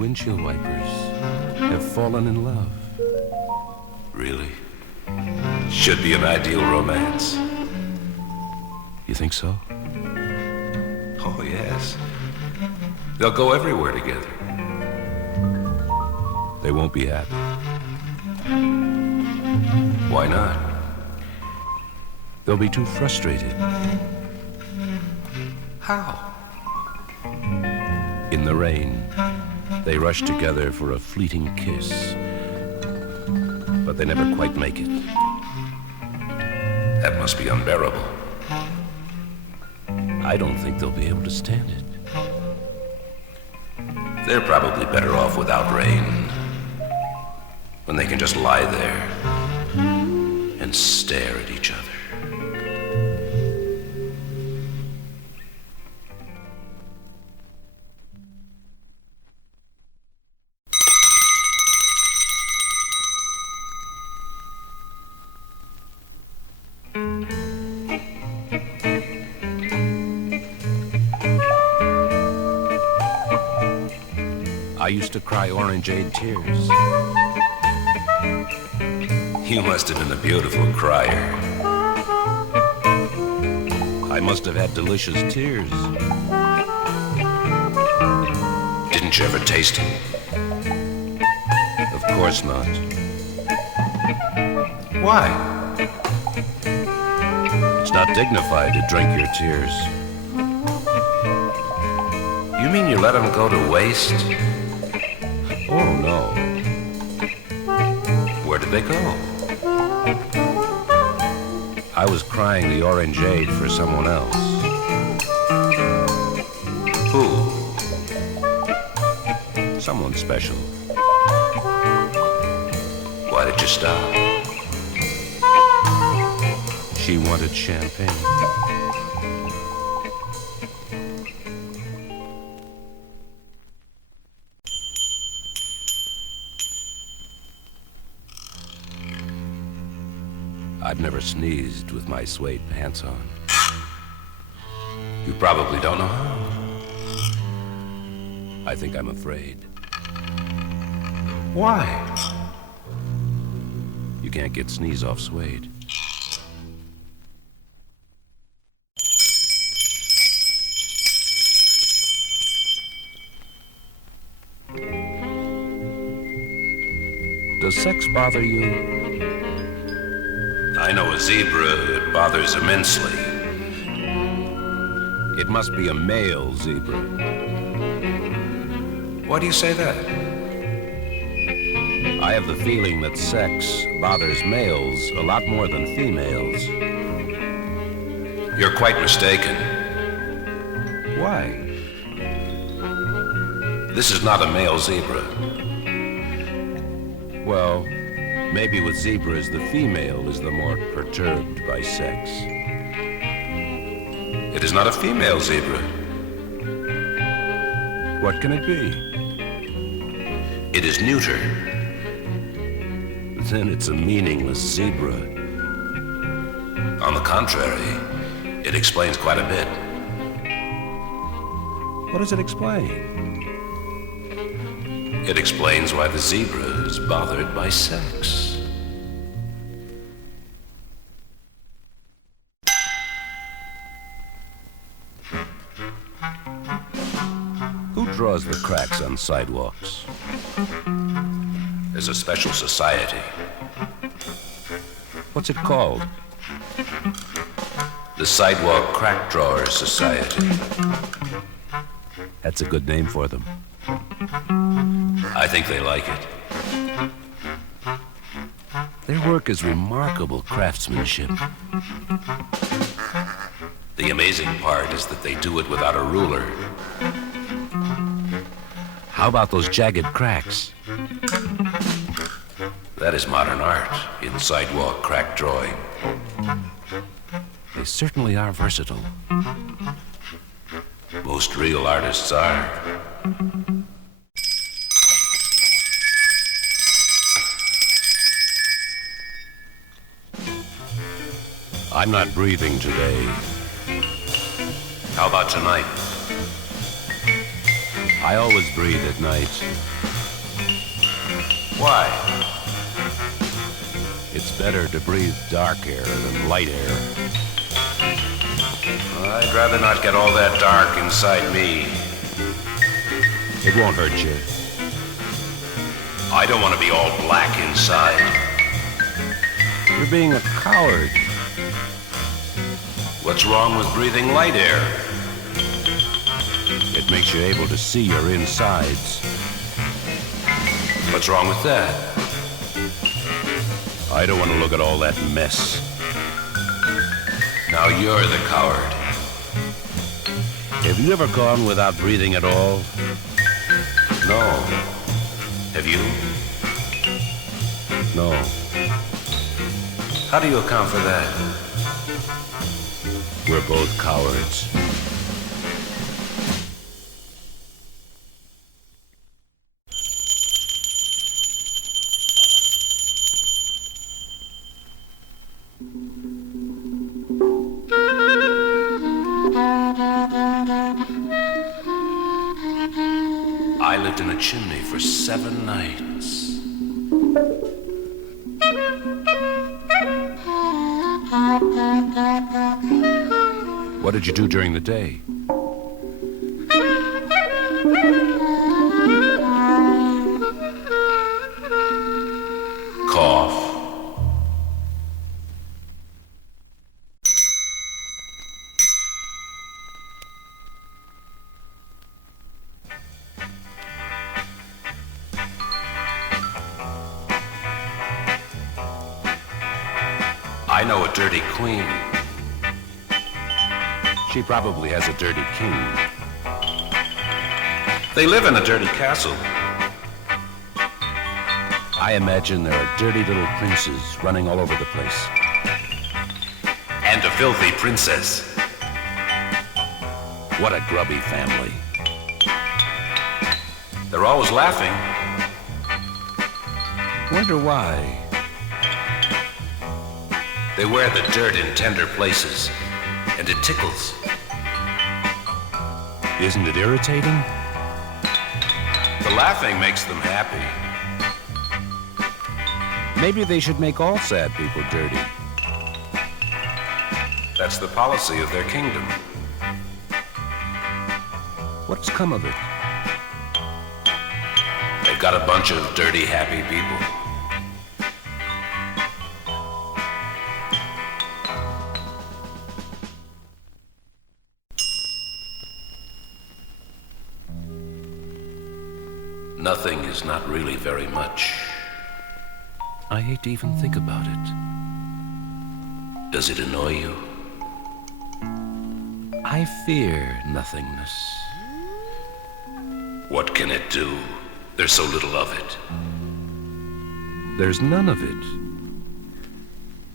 windshield wipers have fallen in love. Really? Should be an ideal romance. You think so? Oh, yes. They'll go everywhere together. They won't be happy. Why not? They'll be too frustrated. How? In the rain, they rush together for a fleeting kiss, but they never quite make it. That must be unbearable. I don't think they'll be able to stand it. They're probably better off without rain, when they can just lie there and stare at each other. I used to cry orangeade tears. You must have been a beautiful crier. I must have had delicious tears. Didn't you ever taste them? Of course not. Why? It's not dignified to drink your tears. You mean you let them go to waste? Oh, no. Where did they go? I was crying the orangeade for someone else. Who? Someone special. Why did you stop? She wanted champagne. I've never sneezed with my suede pants on. You probably don't know how. I think I'm afraid. Why? You can't get sneeze off suede. Does sex bother you? I know a zebra, it bothers immensely. It must be a male zebra. Why do you say that? I have the feeling that sex bothers males a lot more than females. You're quite mistaken. Why? This is not a male zebra. Well, maybe with zebras, the female is the more perturbed by sex. It is not a female zebra. What can it be? It is neuter. Then it's a meaningless zebra. On the contrary, it explains quite a bit. What does it explain? It explains why the zebra is bothered by sex. Who draws the cracks on sidewalks? There's a special society. What's it called? The Sidewalk Crack Drawers Society. That's a good name for them. I think they like it. Their work is remarkable craftsmanship. The amazing part is that they do it without a ruler. How about those jagged cracks? That is modern art in sidewalk crack drawing. They certainly are versatile. Most real artists are. I'm not breathing today. How about tonight? I always breathe at night. Why? It's better to breathe dark air than light air. I'd rather not get all that dark inside me. It won't hurt you. I don't want to be all black inside. You're being a coward. What's wrong with breathing light air? It makes you able to see your insides. What's wrong with that? I don't want to look at all that mess. Now you're the coward. Have you ever gone without breathing at all? No. Have you? No. How do you account for that? We're both cowards. I lived in a chimney for 7 nights. What did you do during the day? Cough. I know a dirty queen. She probably has a dirty king. They live in a dirty castle. I imagine there are dirty little princes running all over the place. And a filthy princess. What a grubby family. They're always laughing. Wonder why. They wear the dirt in tender places, and it tickles. Isn't it irritating? The laughing makes them happy. Maybe they should make all sad people dirty. That's the policy of their kingdom. What's come of it? They've got a bunch of dirty, happy people. Nothing is not really very much. I hate to even think about it. Does it annoy you? I fear nothingness. What can it do? There's so little of it. There's none of it.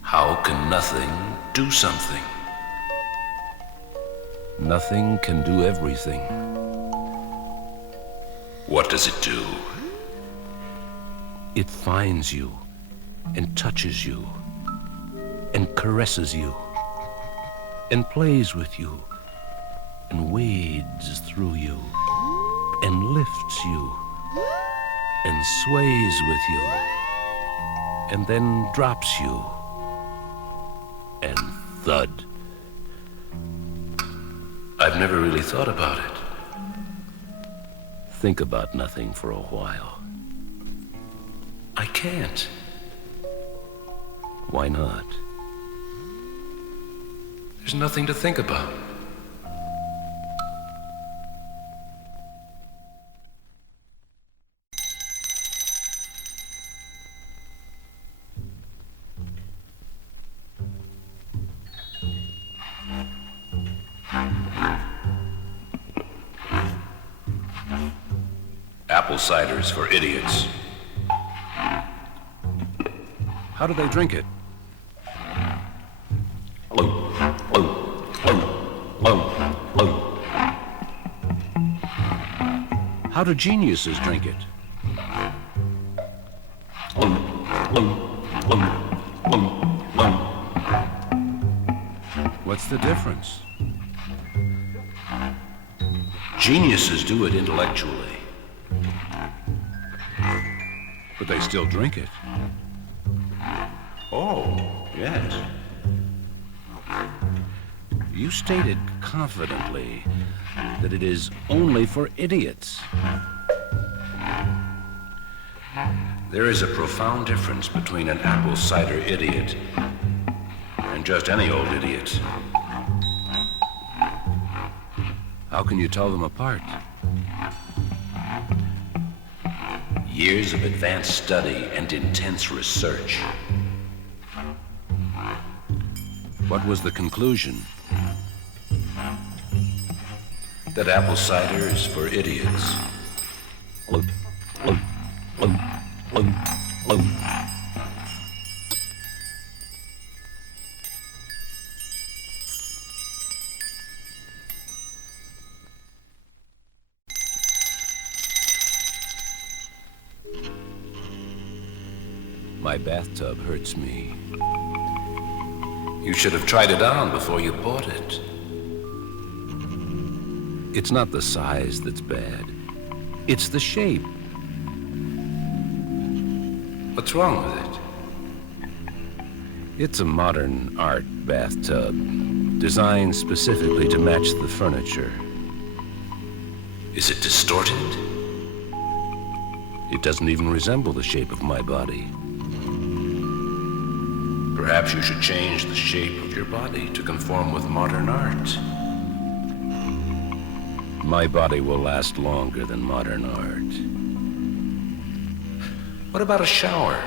How can nothing do something? Nothing can do everything. What does it do? It finds you and touches you and caresses you and plays with you and wades through you and lifts you and sways with you and then drops you and thud. I've never really thought about it. Think about nothing for a while. I can't. Why not? There's nothing to think about. Apple ciders for idiots. How do they drink it? How do geniuses drink it? What's the difference? Geniuses do it intellectually. But they still drink it. Oh, yes. You stated confidently that it is only for idiots. There is a profound difference between an apple cider idiot and just any old idiot. How can you tell them apart? Years of advanced study and intense research. What was the conclusion? That apple cider is for idiots. My bathtub hurts me. You should have tried it on before you bought it. It's not the size that's bad. It's the shape. What's wrong with it? It's a modern art bathtub, designed specifically to match the furniture. Is it distorted? It doesn't even resemble the shape of my body. Perhaps you should change the shape of your body to conform with modern art. My body will last longer than modern art. What about a shower?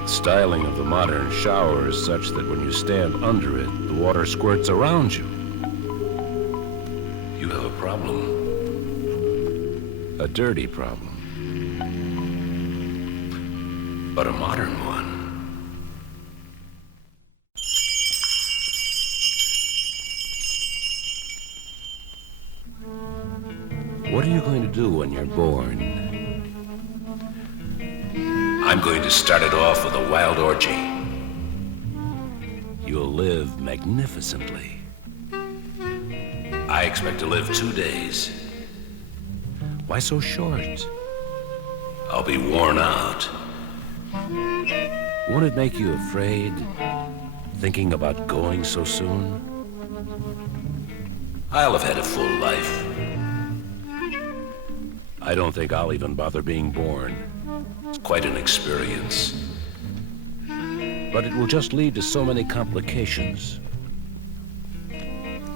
The styling of the modern shower is such that when you stand under it, the water squirts around you. You have a problem. A dirty problem. But a modern one. What are you going to do when you're born? I'm going to start it off with a wild orgy. You'll live magnificently. I expect to live 2 days. Why so short? I'll be worn out. Won't it make you afraid, thinking about going so soon? I'll have had a full life. I don't think I'll even bother being born. It's quite an experience. But it will just lead to so many complications.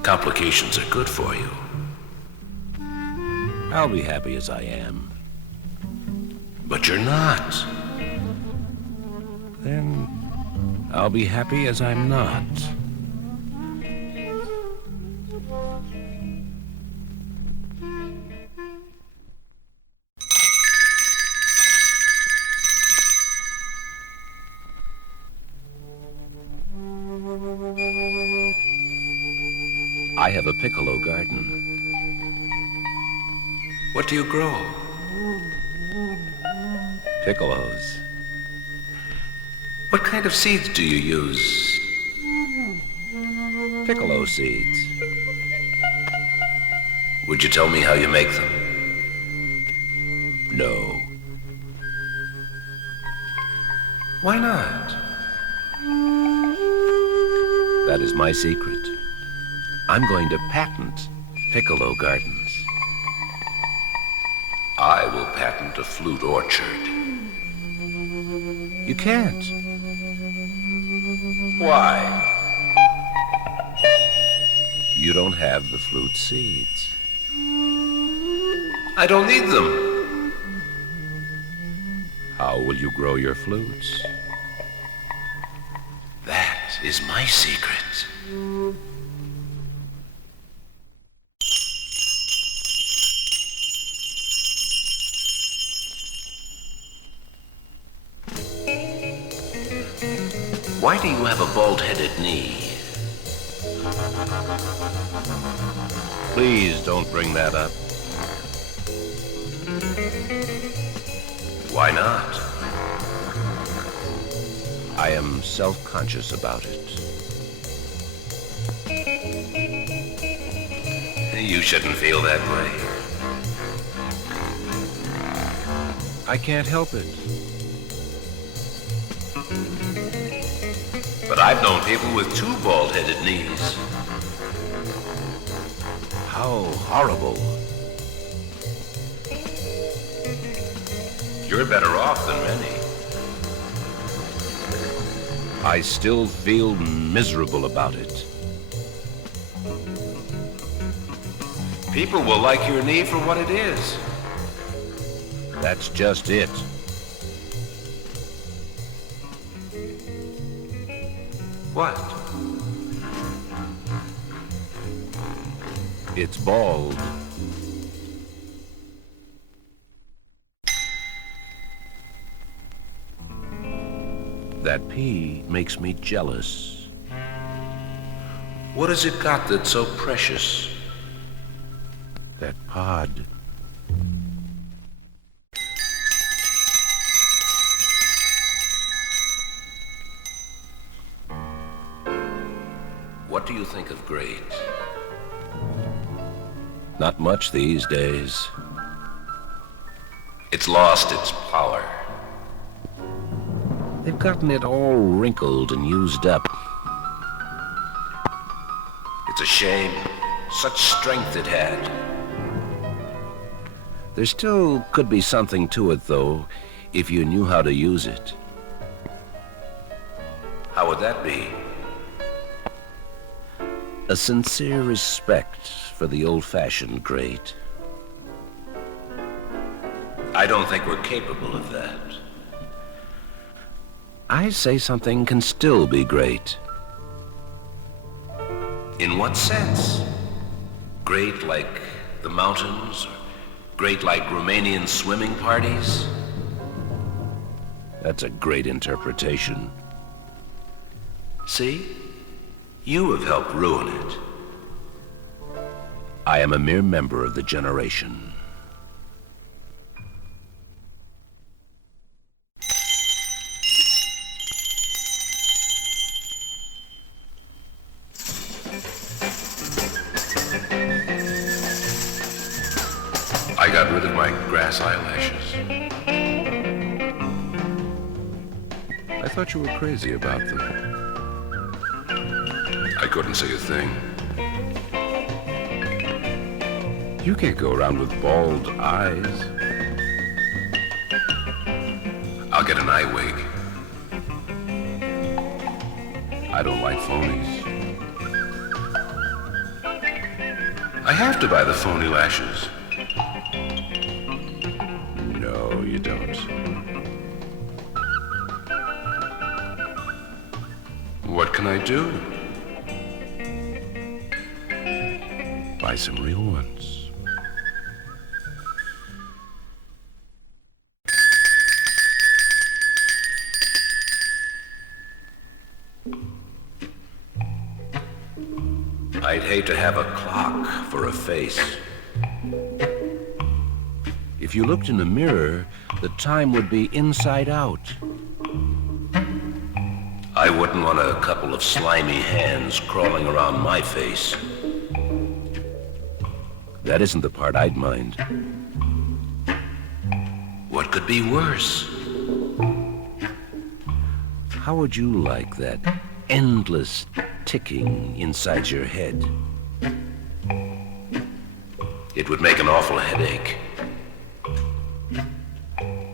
Complications are good for you. I'll be happy as I am. But you're not. Then I'll be happy as I'm not. I have a piccolo garden. What do you grow? Piccolos. What kind of seeds do you use? Piccolo seeds. Would you tell me how you make them? No. Why not? That is my secret. I'm going to patent piccolo gardens. I will patent a flute orchard. You can't. Why? You don't have the flute seeds. I don't need them. How will you grow your flutes? That is my secret. Why do you have a bald-headed knee? Please don't bring that up. Why not? I am self-conscious about it. You shouldn't feel that way. I can't help it. But I've known people with 2 bald-headed knees. How horrible. You're better off than many. I still feel miserable about it. People will like your knee for what it is. That's just it. What? It's bald. That pea makes me jealous. What has it got that's so precious? That pod. What do you think of great? Not much these days. It's lost its power. They've gotten it all wrinkled and used up. It's a shame. Such strength it had. There still could be something to it, though, if you knew how to use it. How would that be? A sincere respect for the old-fashioned great. I don't think we're capable of that. I say something can still be great. In what sense? Great like the mountains? Or great like Romanian swimming parties? That's a great interpretation. See? You have helped ruin it. I am a mere member of the generation. I got rid of my grass eyelashes. I thought you were crazy about them. I couldn't see a thing. You can't go around with bald eyes. I'll get an eye wig. I don't like phonies. I have to buy the phony lashes. No, you don't. What can I do? Buy some real ones. I'd hate to have a clock for a face. If you looked in the mirror, the time would be inside out. I wouldn't want a couple of slimy hands crawling around my face. That isn't the part I'd mind. What could be worse? How would you like that endless ticking inside your head? It would make an awful headache.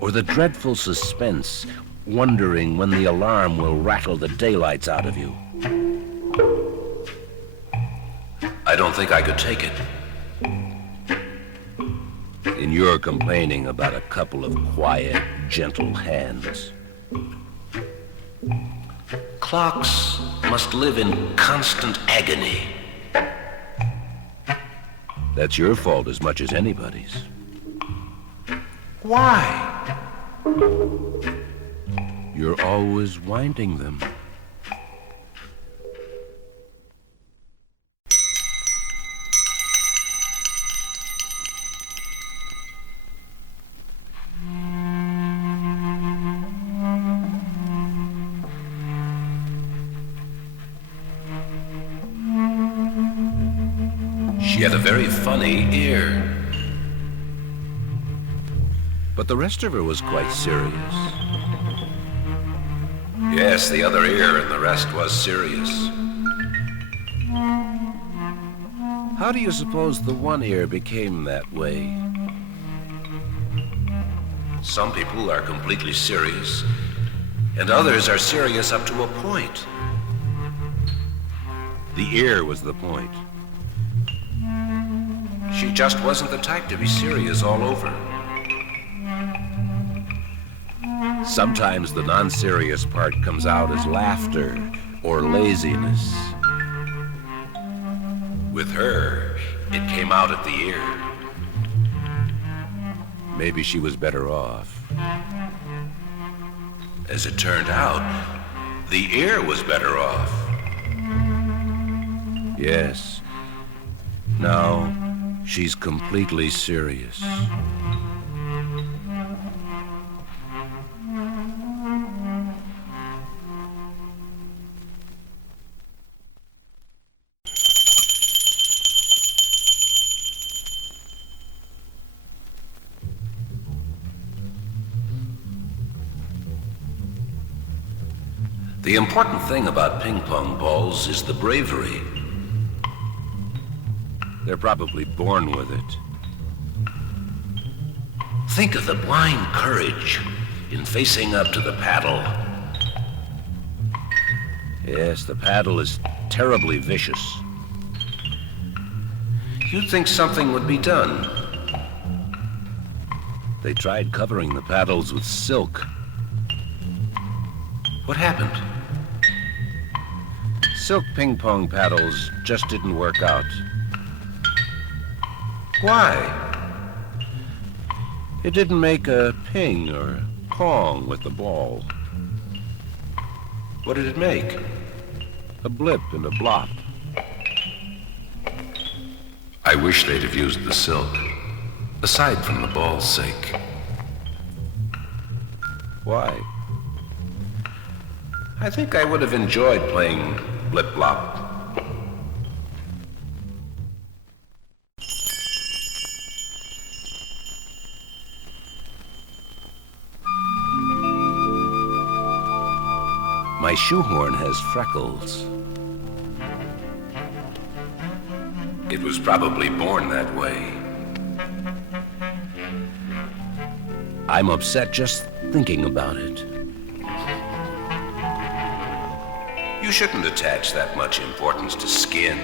Or the dreadful suspense, wondering when the alarm will rattle the daylights out of you? I don't think I could take it. And you're complaining about a couple of quiet, gentle hands. Clocks must live in constant agony. That's your fault as much as anybody's. Why? You're always winding them. She had a very funny ear. But the rest of her was quite serious. Yes, the other ear and the rest was serious. How do you suppose the one ear became that way? Some people are completely serious, and others are serious up to a point. The ear was the point. She just wasn't the type to be serious all over. Sometimes the non-serious part comes out as laughter or laziness. With her, it came out at the ear. Maybe she was better off. As it turned out, the ear was better off. Yes. Now, she's completely serious. The important thing about ping pong balls is the bravery. They're probably born with it. Think of the blind courage in facing up to the paddle. Yes, the paddle is terribly vicious. You'd think something would be done. They tried covering the paddles with silk. What happened? Silk ping pong paddles just didn't work out. Why? It didn't make a ping or pong with the ball. What did it make? A blip and a blop. I wish they'd have used the silk, aside from the ball's sake. Why? I think I would have enjoyed playing blip-blop. My shoehorn has freckles. It was probably born that way. I'm upset just thinking about it. You shouldn't attach that much importance to skin.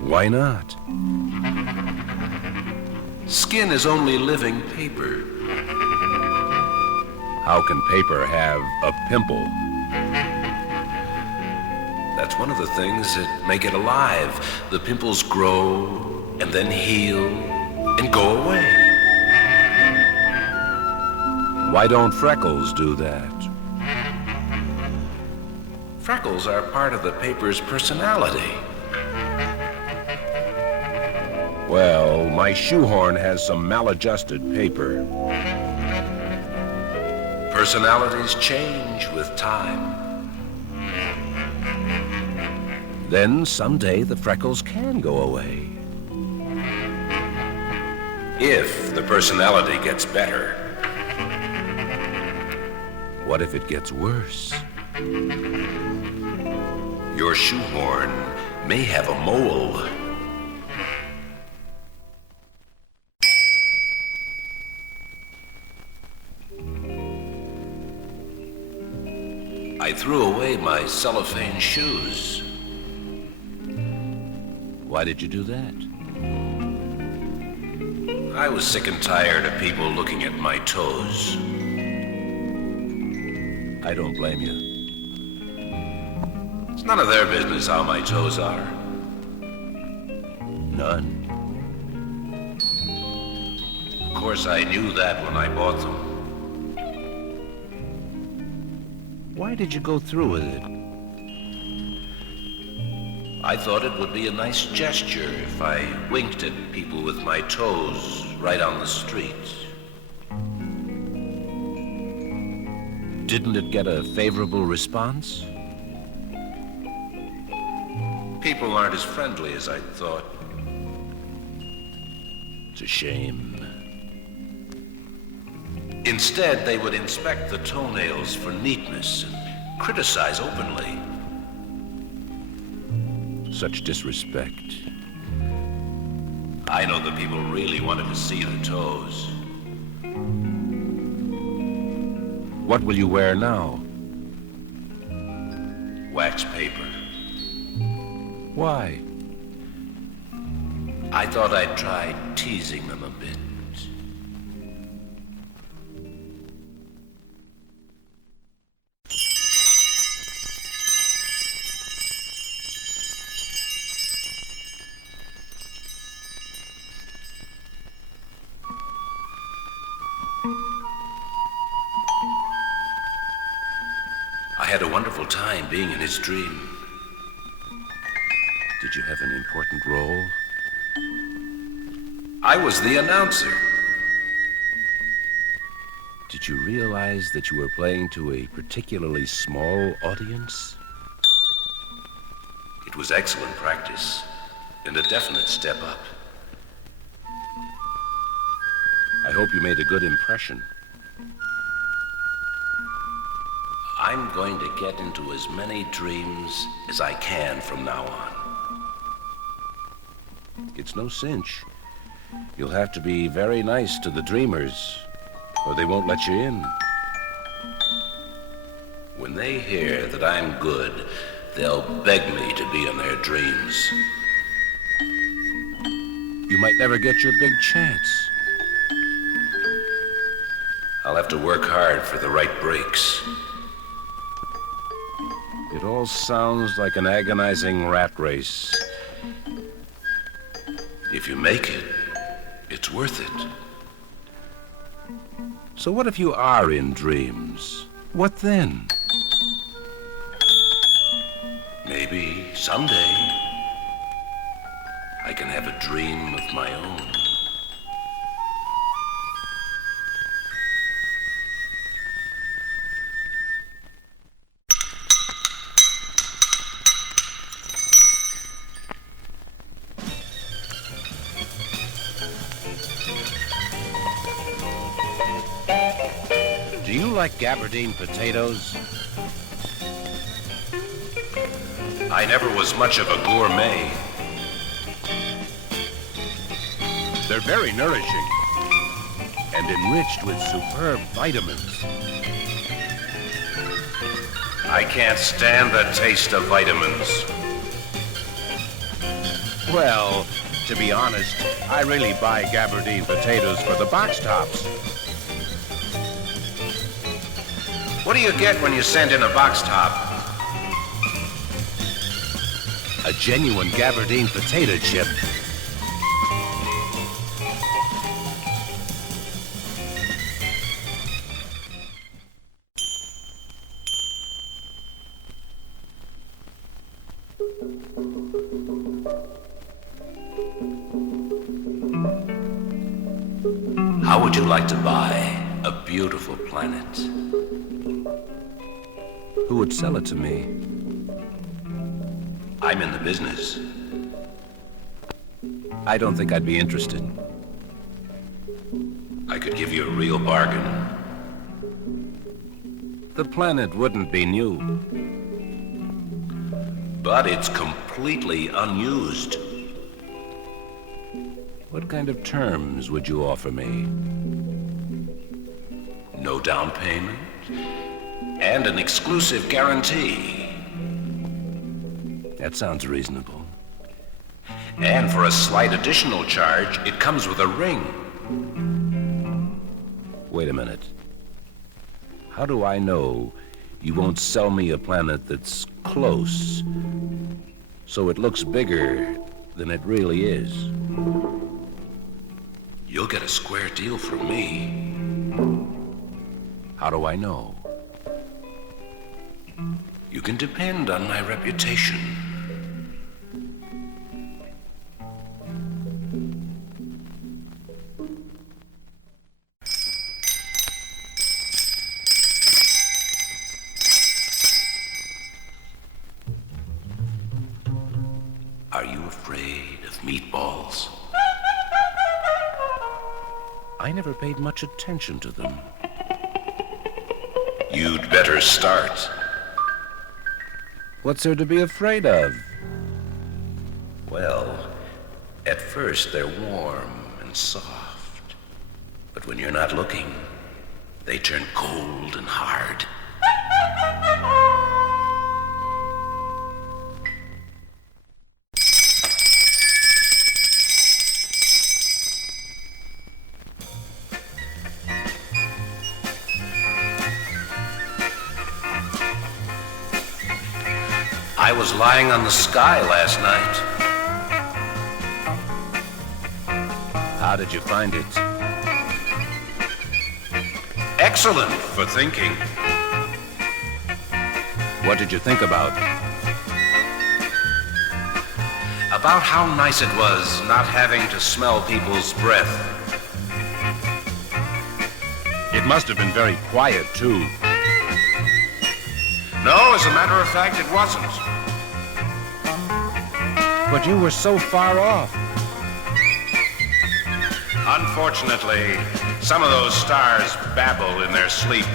Why not? Skin is only living paper. How can paper have a pimple? That's one of the things that make it alive. The pimples grow and then heal and go away. Why don't freckles do that? Freckles are part of the paper's personality. Well, my shoehorn has some maladjusted paper. Personalities change with time. Then someday the freckles can go away. If the personality gets better. What if it gets worse? Your shoehorn may have a mole. I threw away my cellophane shoes. Why did you do that? I was sick and tired of people looking at my toes. I don't blame you. It's none of their business how my toes are. None. Of course, I knew that when I bought them. Why did you go through with it? I thought it would be a nice gesture if I winked at people with my toes right on the street. Didn't it get a favorable response? People aren't as friendly as I thought. It's a shame. Instead, they would inspect the toenails for neatness and criticize openly. Such disrespect. I know the people really wanted to see the toes. What will you wear now? Wax paper. Why? I thought I'd try teasing them a bit. I had a wonderful time being in his dream. Did you have an important role? I was the announcer. Did you realize that you were playing to a particularly small audience? It was excellent practice and a definite step up. I hope you made a good impression. I'm going to get into as many dreams as I can from now on. It's no cinch. You'll have to be very nice to the dreamers, or they won't let you in. When they hear that I'm good, they'll beg me to be in their dreams. You might never get your big chance. I'll have to work hard for the right breaks. It all sounds like an agonizing rat race. If you make it, it's worth it. So what if you are in dreams? What then? Maybe someday I can have a dream of my own. Do you like Gabardine potatoes? I never was much of a gourmet. They're very nourishing and enriched with superb vitamins. I can't stand the taste of vitamins. Well, to be honest, I really buy Gabardine potatoes for the box tops. What do you get when you send in a box top? A genuine Gabardine potato chip. How would you like to buy a beautiful planet? Who would sell it to me? I'm in the business. I don't think I'd be interested. I could give you a real bargain. The planet wouldn't be new. But it's completely unused. What kind of terms would you offer me? No down payment and an exclusive guarantee. That sounds reasonable. And for a slight additional charge, it comes with a ring. Wait a minute. How do I know you won't sell me a planet that's close, so it looks bigger than it really is? You'll get a square deal from me. How do I know? You can depend on my reputation. Are you afraid of meatballs? I never paid much attention to them. You'd better start. What's there to be afraid of? Well, at first they're warm and soft. But when you're not looking, they turn cold and hard. I was lying on the sky last night. How did you find it? Excellent for thinking. What did you think about? About how nice it was not having to smell people's breath. It must have been very quiet, too. No, as a matter of fact, it wasn't. But you were so far off. Unfortunately, some of those stars babble in their sleep.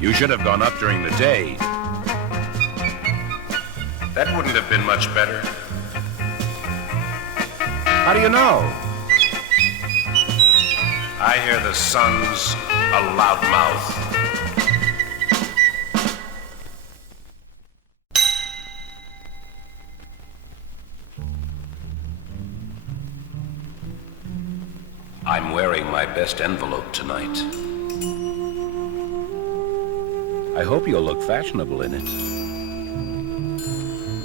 You should have gone up during the day. That wouldn't have been much better. How do you know? I hear the sun's a loudmouth. I'm wearing my best envelope tonight. I hope you'll look fashionable in it.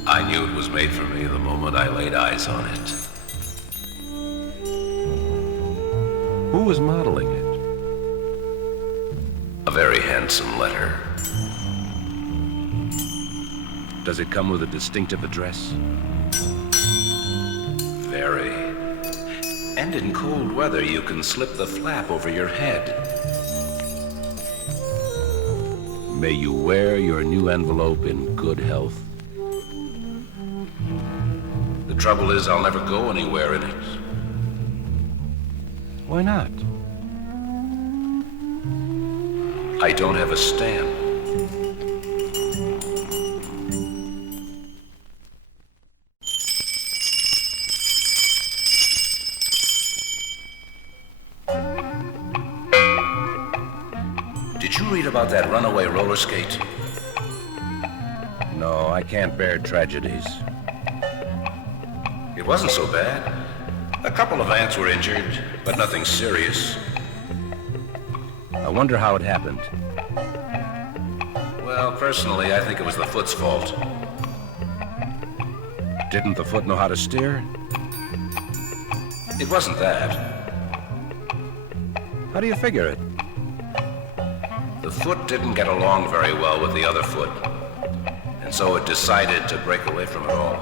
I knew it was made for me the moment I laid eyes on it. Who was modeling it? A very handsome letter. Does it come with a distinctive address? Very. And in cold weather, you can slip the flap over your head. May you wear your new envelope in good health. The trouble is, I'll never go anywhere in it. Why not? I don't have a stamp. Did you read about that runaway roller skate? No, I can't bear tragedies. It wasn't so bad. A couple of ants were injured, but nothing serious. I wonder how it happened. Well, personally, I think it was the foot's fault. Didn't the foot know how to steer? It wasn't that. How do you figure it? The foot didn't get along very well with the other foot, and so it decided to break away from it all.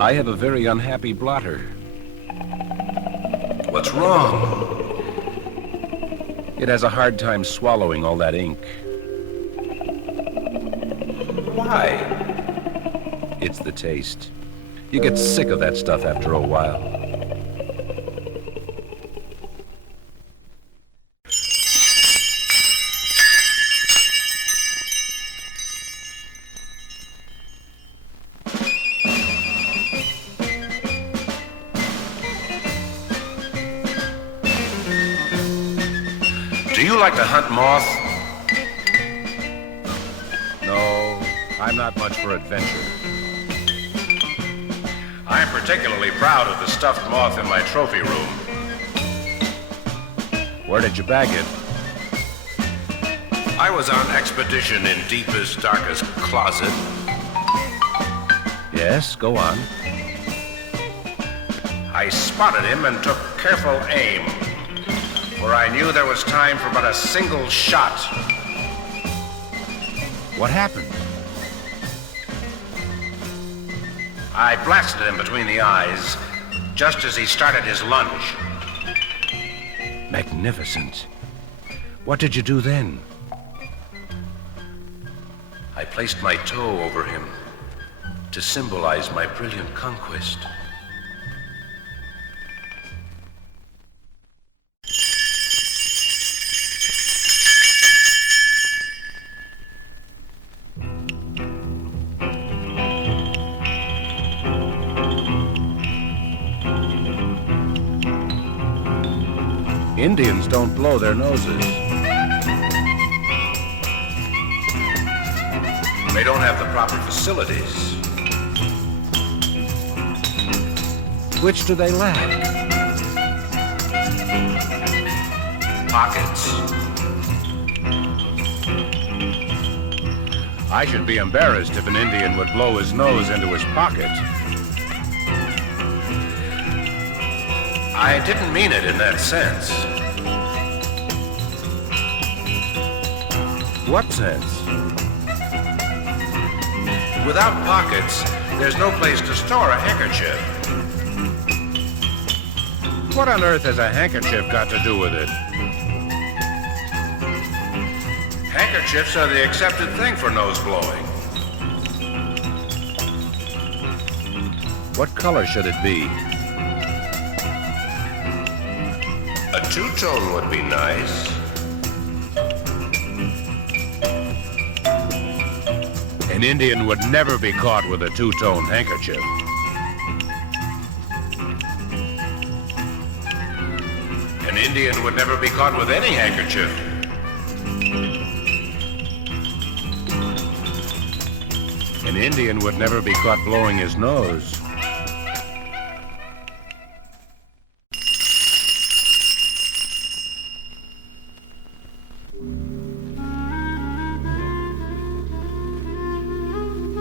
I have a very unhappy blotter. What's wrong? It has a hard time swallowing all that ink. Why? It's the taste. You get sick of that stuff after a while. Do you like to hunt moth? No, I'm not much for adventure. I'm particularly proud of the stuffed moth in my trophy room. Where did you bag it? I was on expedition in deepest, darkest closet. Yes, go on. I spotted him and took careful aim, for I knew there was time for but a single shot. What happened? I blasted him between the eyes just as he started his lunge. Magnificent. What did you do then? I placed my toe over him to symbolize my brilliant conquest. Indians don't blow their noses. They don't have the proper facilities. Which do they lack? Pockets. I should be embarrassed if an Indian would blow his nose into his pocket. I didn't mean it in that sense. What sense? Without pockets, there's no place to store a handkerchief. What on earth has a handkerchief got to do with it? Handkerchiefs are the accepted thing for nose blowing. What color should it be? A two-tone would be nice. An Indian would never be caught with a two-tone handkerchief. An Indian would never be caught with any handkerchief. An Indian would never be caught blowing his nose.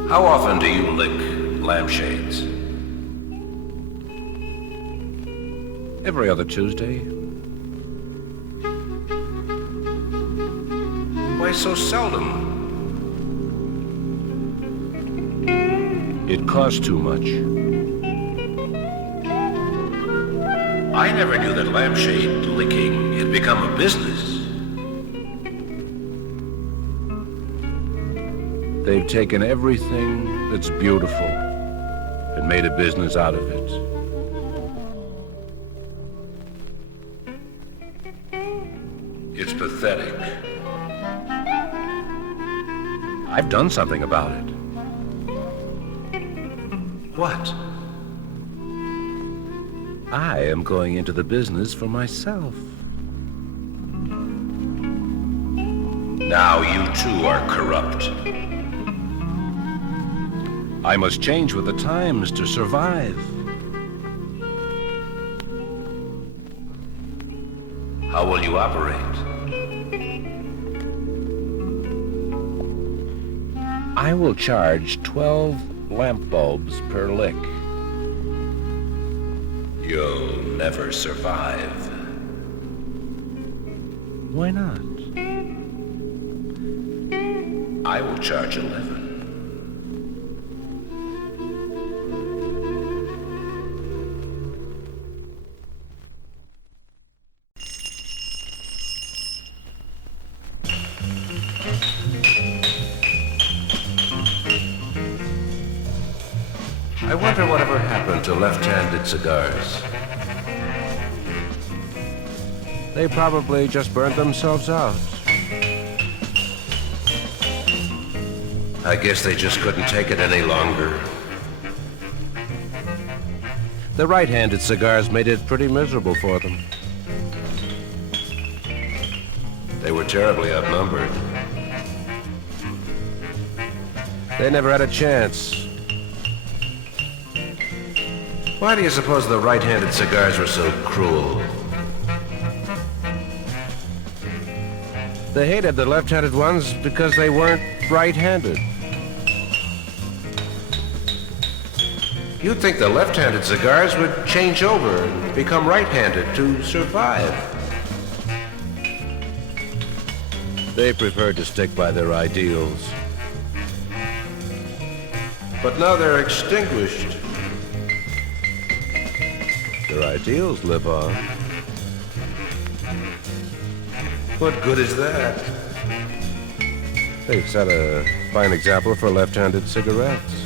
How often do you lick lampshades? Every other Tuesday. Why so seldom? It costs too much. I never knew that lampshade licking had become a business. They've taken everything that's beautiful and made a business out of it. It's pathetic. I've done something about it. What? I am going into the business for myself. Now you too are corrupt. I must change with the times to survive. How will you operate? I will charge 12 lamp bulbs per lick. You'll never survive. Why not? I will charge 11. I wonder whatever happened to left-handed cigars. They probably just burned themselves out. I guess they just couldn't take it any longer. The right-handed cigars made it pretty miserable for them. They were terribly outnumbered. They never had a chance. Why do you suppose the right-handed cigars were so cruel? They hated the left-handed ones because they weren't right-handed. You'd think the left-handed cigars would change over and become right-handed to survive. They preferred to stick by their ideals. But now they're extinguished. Their ideals live on. What good is that? They set a fine example for left-handed cigarettes.